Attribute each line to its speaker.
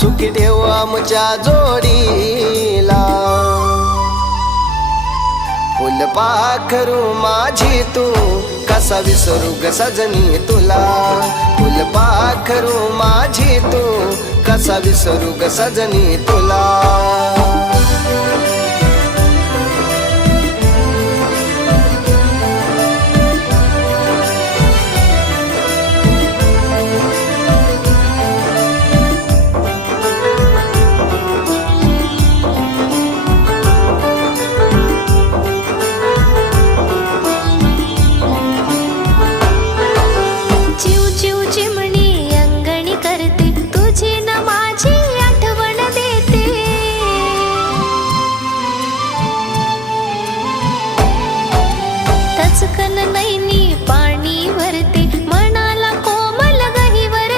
Speaker 1: सुखी देव आमच्या जोडीला फुलपाखरू माझी तू कसा विसरू सजनी तुला फुलपाखरू माझी तू कसा विसरू सजनी तुला
Speaker 2: సుకననై